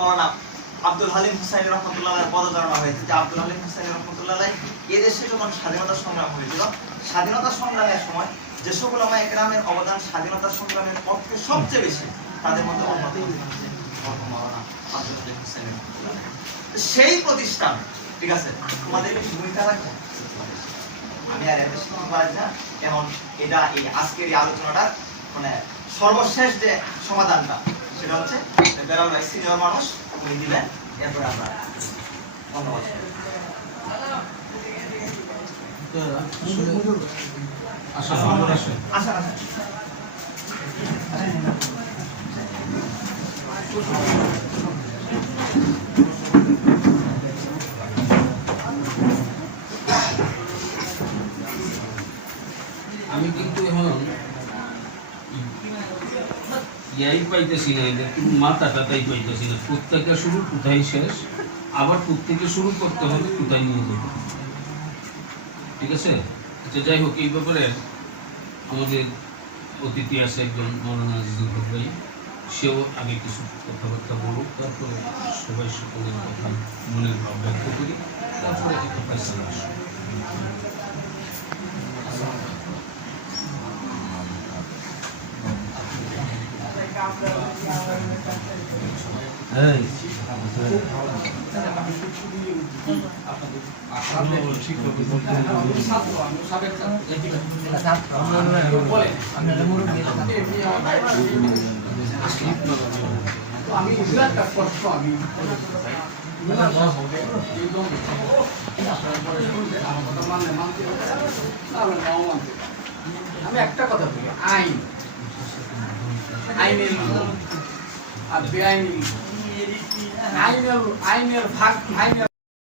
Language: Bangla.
মৌলানা আব্দুল হালিম হুসাইন রহমতুল্লাহ পদচারণা হয়েছে যে আব্দুল হালিম হুসাইন রহমতুল্লাহ এদেশে যখন স্বাধীনতা সংগ্রাম হয়েছিল, স্বাধীনতা সংগ্রামের সময় যে সকল আমার একরামের অবদান স্বাধীনতা সংগ্রামের পক্ষে সবচেয়ে বেশি, তাদের মধ্যে অন্যতম মৌলানা আব্দুল হালিম হুসাইন সেই প্রতিষ্ঠান, ঠিক আছে, তোমাদের ভূমিকা রাখবে আমি আর এত সময় পারি এটা এই আজকের এই আলোচনাটার মানে সর্বশেষ যে সমাধানটা সেটা হচ্ছে ভাই সিনিয়র মানুষ উনি দিবেন এরপরে আমরা ধন্যবাদ। আমি কিন্তু এখন ইয়াই পাইতেছি না, এদের কিন্তু মাথাটা তাই পাইতেছি না। প্রত্যেকটা শুরু কোথায় শেষ? আবার প্রত্যেকে শুরু করতে হবে, কোথায় নিয়ে যাবে? ঠিক আছে? আচ্ছা যাই হোক, এই ব্যাপারে আমাদের অতিথি আছে একজন মৌলানা ভাই। সেও আগে কিছু কথাবার্তা বলুক, তারপরে সবাই সকলের কথা মনের ভাব ব্যক্ত করি, তারপরে একটা ফেসলা আসবে আমি কষ্ট আমি আমি একটা কথা বলি আইন। আইনের আর বেআইনি। আইনের আইনের ভাগ আইনের